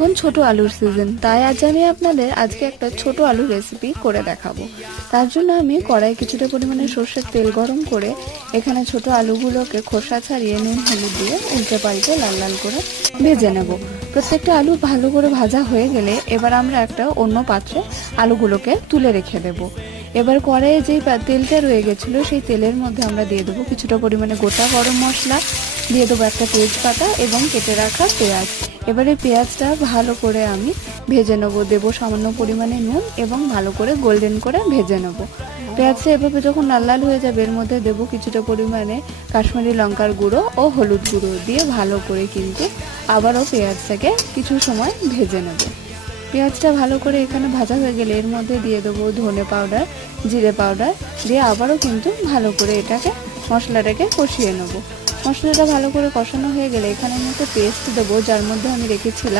এখন ছোট আলুর সিজন, তাই আজ আমি আপনাদের আজকে একটা ছোট আলুর রেসিপি করে দেখাবো। তার জন্য আমি কড়াই কিছুটা পরিমাণে সর্ষের তেল গরম করে এখানে ছোট আলুগুলোকে খোসা ছাড়িয়ে নুন হলুদ দিয়ে উল্টে পাল্টে লাল লাল করে ভেজে নেব। প্রত্যেকটা আলু ভালো করে ভাজা হয়ে গেলে এবার আমরা একটা অন্য পাত্রে আলুগুলোকে তুলে রেখে দেব। এবার কড়াইয়ে যেই তেলটা রয়ে গেছিলো সেই তেলের মধ্যে আমরা দিয়ে দেবো কিছুটা পরিমাণে গোটা গরম মশলা, দিয়ে দেবো একটা তেজপাতা এবং কেটে রাখা পেঁয়াজ। এবারে পেঁয়াজটা ভালো করে আমি ভেজে নেবো, দেবো সামান্য পরিমাণে নুন এবং ভালো করে গোল্ডেন করে ভেজে নেবো। পেঁয়াজটা এভাবে যখন লাল লাল হয়ে যাবে এর মধ্যে দেবো কিছুটা পরিমাণে কাশ্মীরি লঙ্কার গুঁড়ো ও হলুদ গুঁড়ো দিয়ে ভালো করে কিন্তু আবারও পেঁয়াজটাকে কিছু সময় ভেজে নেব। পেঁয়াজটা ভালো করে এখানে ভাজা হয়ে গেলে এর মধ্যে দিয়ে দেবো ধনে পাউডার, জিরে পাউডার দিয়ে আবারও কিন্তু ভালো করে এটাকে মশলাটাকে কষিয়ে নেব। মশলাটা ভালো করে কষানো হয়ে গেলে এখানে আমি একটা পেস্ট দেবো যার মধ্যে আমি রেখেছিলাম